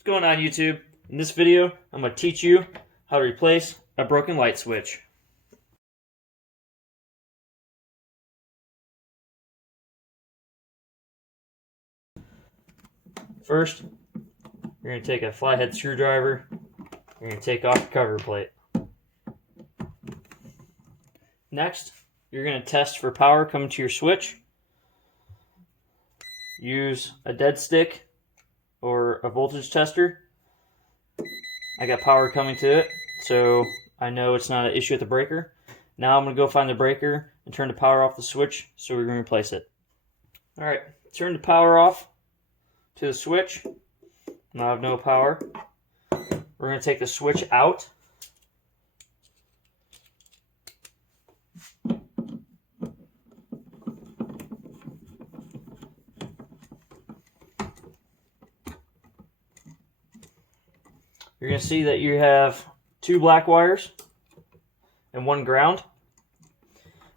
What's going on, YouTube? In this video, I'm going to teach you how to replace a broken light switch. First, you're going to take a flathead screwdriver. You're going to take off the cover plate. Next, you're going to test for power coming to your switch. Use a dead stick or a voltage tester. I got power coming to it, so I know it's not an issue with the breaker. Now I'm going to go find the breaker and turn the power off the switch, so we're going to replace it. Alright, turn the power off to the switch. Now I have no power. We're going to take the switch out. You're going to see that you have two black wires and one ground.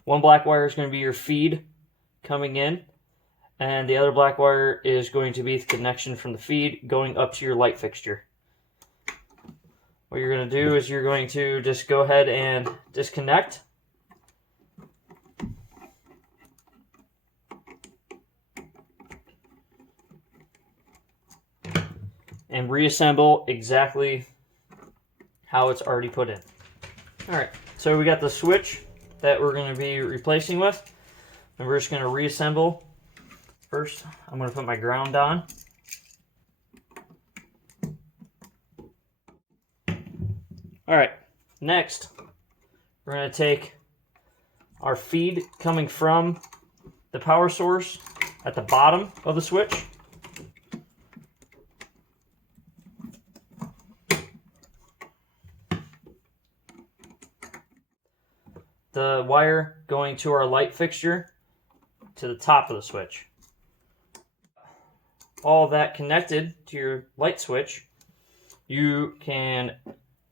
One black wire is going to be your feed coming in, and the other black wire is going to be the connection from the feed going up to your light fixture. What you're going to do is you're going to just go ahead and disconnect. And reassemble exactly how it's already put in. Alright, so we got the switch that we're going to be replacing with. And we're just going to reassemble. First, I'm going to put my ground on. Alright, next, we're going to take our feed coming from the power source at the bottom of the switch. The wire going to our light fixture to the top of the switch. All that connected to your light switch, you can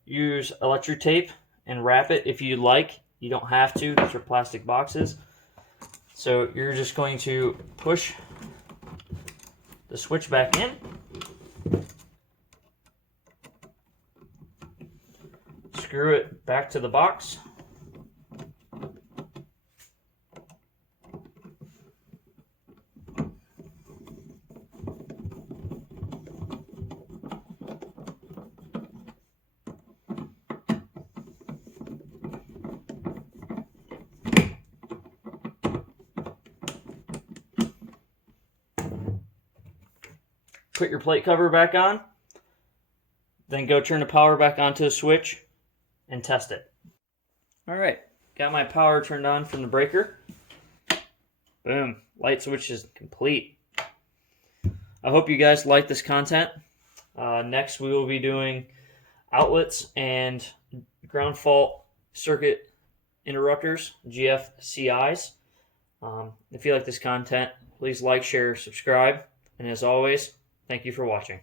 use electric tape and wrap it if you like. You don't have to, these are plastic boxes. So you're just going to push the switch back in. Screw it back to the box. Put your plate cover back on, then go turn the power back onto the switch and test it. Alright, got my power turned on from the breaker. Boom, light switch is complete. I hope you guys like this content. Next we will be doing outlets and ground fault circuit interrupters, GFCIs. If you like this content, please like, share, subscribe, and as always, thank you for watching.